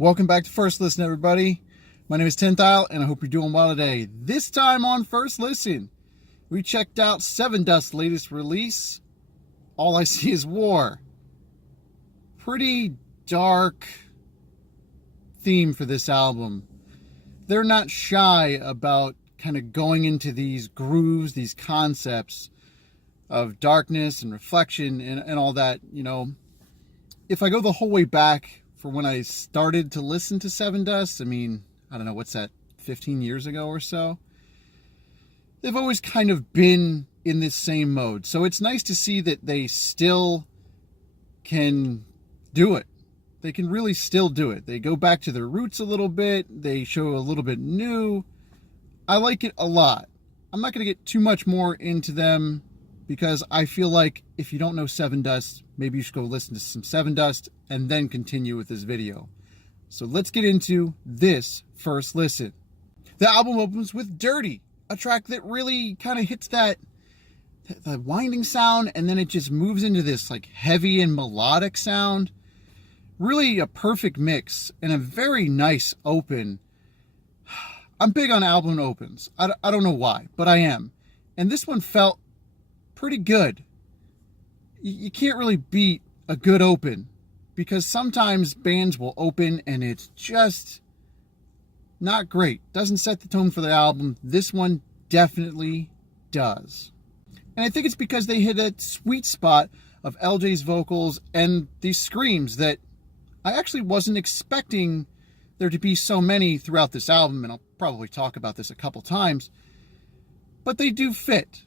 Welcome back to First Listen, everybody. My name is Tenthile, and I hope you're doing well today. This time on First Listen, we checked out Sevendust's latest release, All I See Is War. Pretty dark theme for this album. They're not shy about kind of going into these grooves, these concepts of darkness and reflection and all that. You know, if I go the whole way back for when I started to listen to Sevendust, I mean, I don't know, what's that, 15 years ago or so? They've always kind of been in this same mode. So it's nice to see that they still can do it. They can really still do it. They go back to their roots a little bit. They show a little bit new. I like it a lot. I'm not going to get too much more into them because I feel like if you don't know Sevendust, maybe you should go listen to some Sevendust and then continue with this video. So let's get into this first listen. The album opens with Dirty, a track that really kind of hits the winding sound, and then it just moves into this like heavy and melodic sound. Really a perfect mix and a very nice open. I'm big on album opens. I don't know why, but I am. And this one felt pretty good. You can't really beat a good open because sometimes bands will open and it's just not great. Doesn't set the tone for the album. This one definitely does. And I think it's because they hit a sweet spot of LJ's vocals and these screams that I actually wasn't expecting there to be so many throughout this album, and I'll probably talk about this a couple times, but they do fit.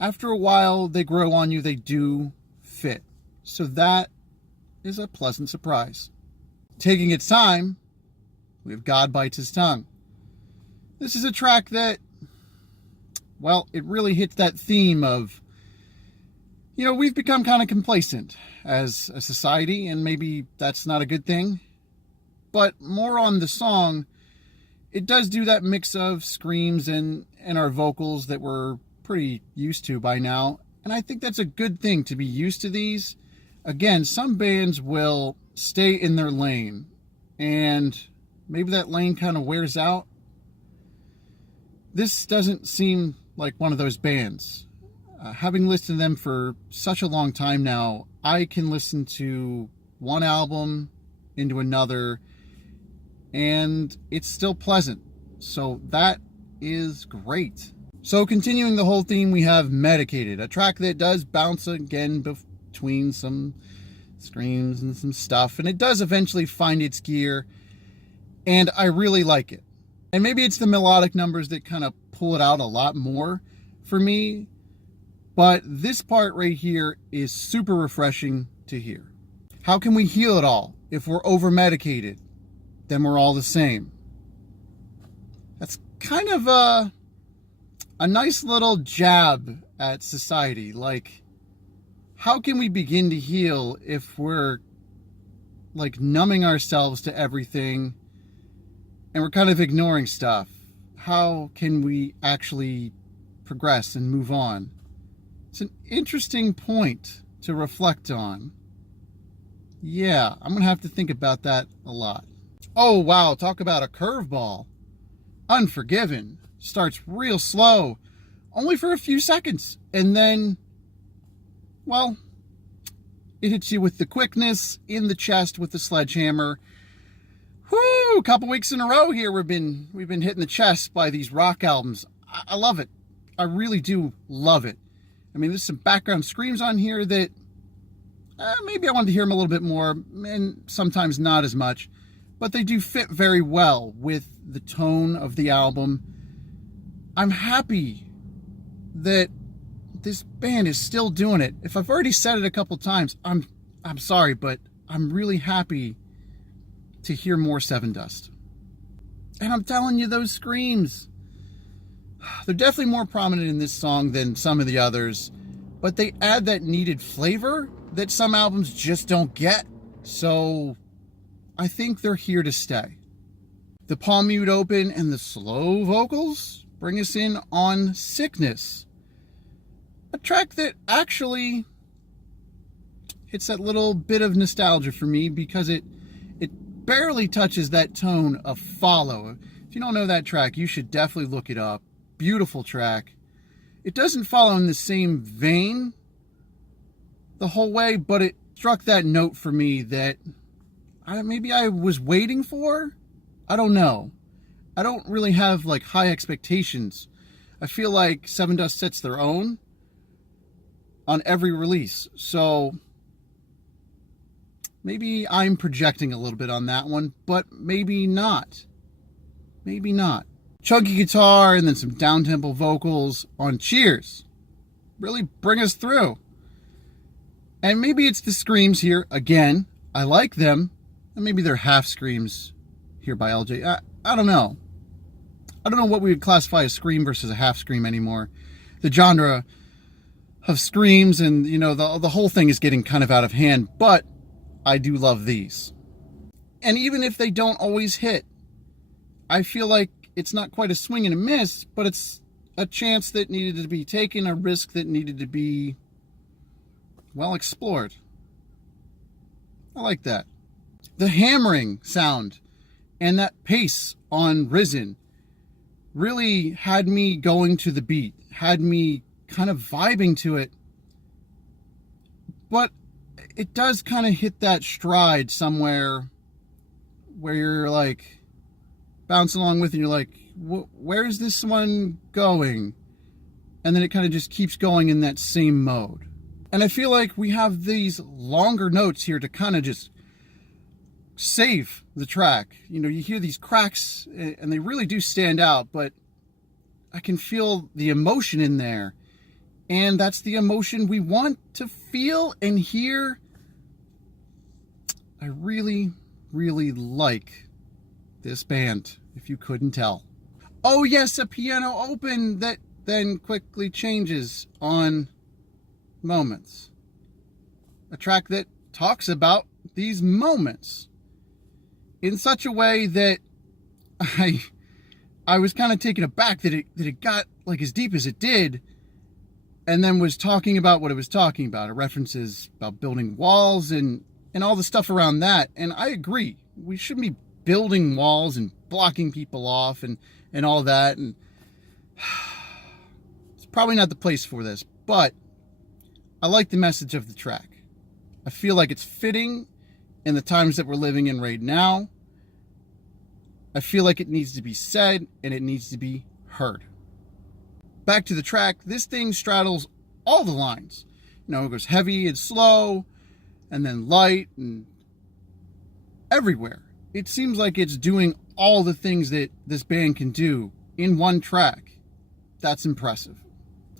After a while, they grow on you, they do fit. So that is a pleasant surprise. Taking its time, we have God Bites His Tongue. This is a track that, well, it really hits that theme of, you know, we've become kind of complacent as a society, and maybe that's not a good thing. But more on the song, it does do that mix of screams and our vocals that we're pretty used to by now. And I think that's a good thing, to be used to these. Again, some bands will stay in their lane, and maybe that lane kind of wears out. This doesn't seem like one of those bands. Having listened to them for such a long time now, I can listen to one album into another, and it's still pleasant. So that is great. So continuing the whole theme, we have Medicated, a track that does bounce again between some screams and some stuff, and it does eventually find its gear, and I really like it. And maybe it's the melodic numbers that kind of pull it out a lot more for me, but this part right here is super refreshing to hear. How can we heal it all if we're over-medicated? Then we're all the same. That's kind of a nice little jab at society. Like, how can we begin to heal if we're like numbing ourselves to everything and we're kind of ignoring stuff? How can we actually progress and move on? It's an interesting point to reflect on. Yeah, I'm going to have to think about that a lot. Oh, wow, talk about a curveball. Unforgiven starts real slow, only for a few seconds, and then, well, it hits you with the quickness in the chest with the sledgehammer. Whoo, a couple weeks in a row here we've been hitting the chest by these rock albums. I love it. I really do love it. I mean, there's some background screams on here that maybe I wanted to hear them a little bit more, and sometimes not as much, but they do fit very well with the tone of the album. I'm happy that this band is still doing it. If I've already said it a couple times, I'm sorry, but I'm really happy to hear more Sevendust. And I'm telling you, those screams, they're definitely more prominent in this song than some of the others, but they add that needed flavor that some albums just don't get. So I think they're here to stay. The palm mute open and the slow vocals bring us in on Sickness, a track that actually hits that little bit of nostalgia for me because it barely touches that tone of Follow. If you don't know that track, you should definitely look it up. Beautiful track. It doesn't follow in the same vein the whole way, but it struck that note for me that maybe I was waiting for. I don't know. I don't really have like high expectations. I feel like Sevendust sets their own on every release. So maybe I'm projecting a little bit on that one, but maybe not. Maybe not. Chunky guitar and then some down-tempo vocals on Cheers really bring us through. And maybe it's the screams here. Again, I like them. And maybe they're half screams here by LJ. I don't know. I don't know what we would classify as scream versus a half scream anymore. The genre of screams and, you know, the whole thing is getting kind of out of hand. But I do love these. And even if they don't always hit, I feel like it's not quite a swing and a miss, but it's a chance that needed to be taken, a risk that needed to be well explored. I like that. The hammering sound and that pace on Risen really had me going to the beat, had me kind of vibing to it. But it does kind of hit that stride somewhere where you're like bouncing along with it and you're like, where's this one going? And then it kind of just keeps going in that same mode. And I feel like we have these longer notes here to kind of just save the track. You know, you hear these cracks and they really do stand out, but I can feel the emotion in there. And that's the emotion we want to feel and hear. I really, really like this band, if you couldn't tell. Oh yes, a piano open that then quickly changes on Moments. A track that talks about these moments in such a way that I was kind of taken aback that it got like as deep as it did, and then was talking about what it was talking about. It references about building walls and all the stuff around that. And I agree. We shouldn't be building walls and blocking people off and all that. And it's probably not the place for this, but I like the message of the track. I feel like it's fitting in the times that we're living in right now. I feel like it needs to be said and it needs to be heard. Back to the track, this thing straddles all the lines. You know, it goes heavy and slow, and then light and everywhere. It seems like it's doing all the things that this band can do in one track. That's impressive.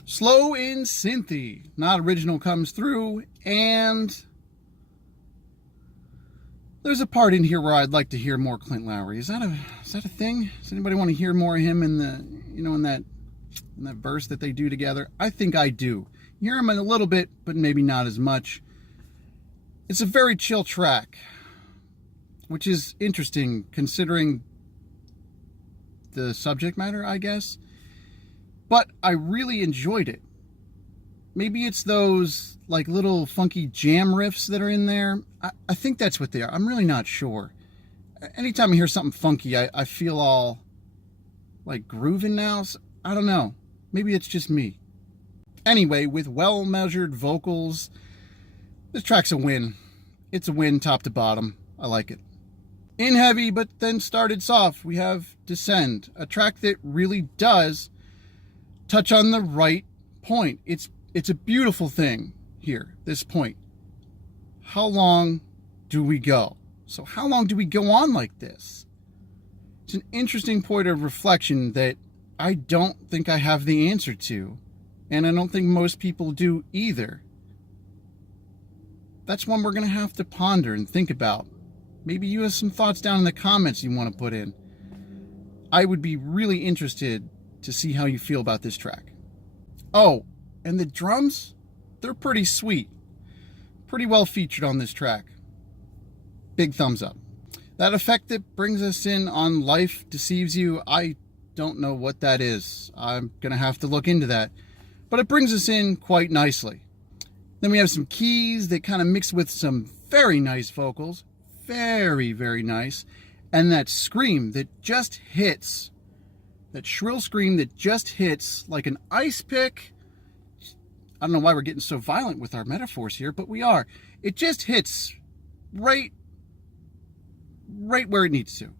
Slow and synthy, not original, comes through, and there's a part in here where I'd like to hear more Clint Lowry. Is that a thing? Does anybody want to hear more of him in the, you know, in that verse that they do together? I think I do. You hear him in a little bit, but maybe not as much. It's a very chill track, which is interesting considering the subject matter, I guess. But I really enjoyed it. Maybe it's those like little funky jam riffs that are in there. I think that's what they are. I'm really not sure. Anytime I hear something funky, I feel all like grooving now. So I don't know. Maybe it's just me. Anyway, with well-measured vocals, this track's a win. It's a win top to bottom. I like it. In heavy, but then started soft, we have Descend, a track that really does touch on the right point. It's a beautiful thing here, this point. How long do we go? So how long do we go on like this? It's an interesting point of reflection that I don't think I have the answer to, and I don't think most people do either. That's one we're going to have to ponder and think about. Maybe you have some thoughts down in the comments you want to put in. I would be really interested to see how you feel about this track. Oh, and the drums, they're pretty sweet. Pretty well featured on this track. Big thumbs up. That effect that brings us in on Life Deceives You, I don't know what that is. I'm going to have to look into that. But it brings us in quite nicely. Then we have some keys that kind of mix with some very nice vocals. very, very nice. And that scream that just hits, that shrill scream that just hits like an ice pick. I don't know why we're getting so violent with our metaphors here, but we are. It just hits right where it needs to.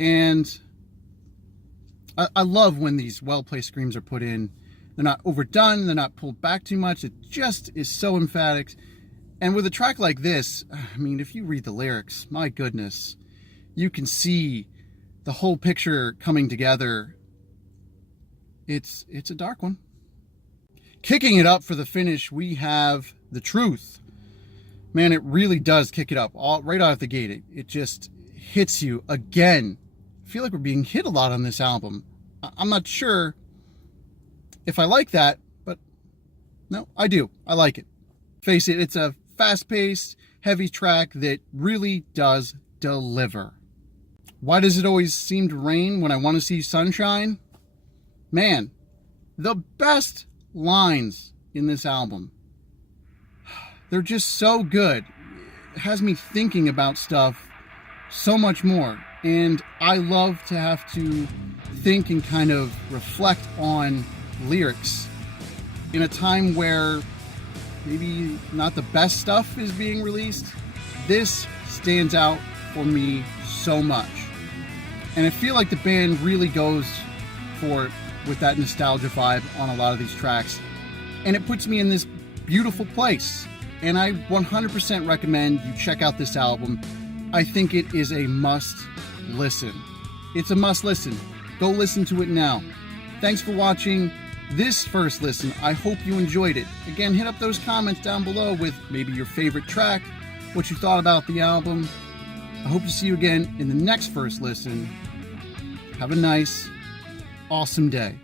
And I love when these well-placed screams are put in. They're not overdone, they're not pulled back too much. It just is so emphatic. And with a track like this, I mean, if you read the lyrics, my goodness, you can see the whole picture coming together. It's a dark one. Kicking it up for the finish, we have The Truth. Man, it really does kick it up right out of the gate. It just hits you again. I feel like we're being hit a lot on this album. I'm not sure if I like that, but no, I do. I like it. Face it, it's a fast-paced, heavy track that really does deliver. Why does it always seem to rain when I want to see sunshine? Man, the best lines in this album. They're just so good. It has me thinking about stuff so much more. And I love to have to think and kind of reflect on lyrics in a time where maybe not the best stuff is being released. This stands out for me so much. And I feel like the band really goes for it with that nostalgia vibe on a lot of these tracks. And it puts me in this beautiful place. And I 100% recommend you check out this album. I think it is a must listen. It's a must listen. Go listen to it now. Thanks for watching this first listen. I hope you enjoyed it. Again, hit up those comments down below with maybe your favorite track, what you thought about the album. I hope to see you again in the next first listen. Have a nice, awesome day.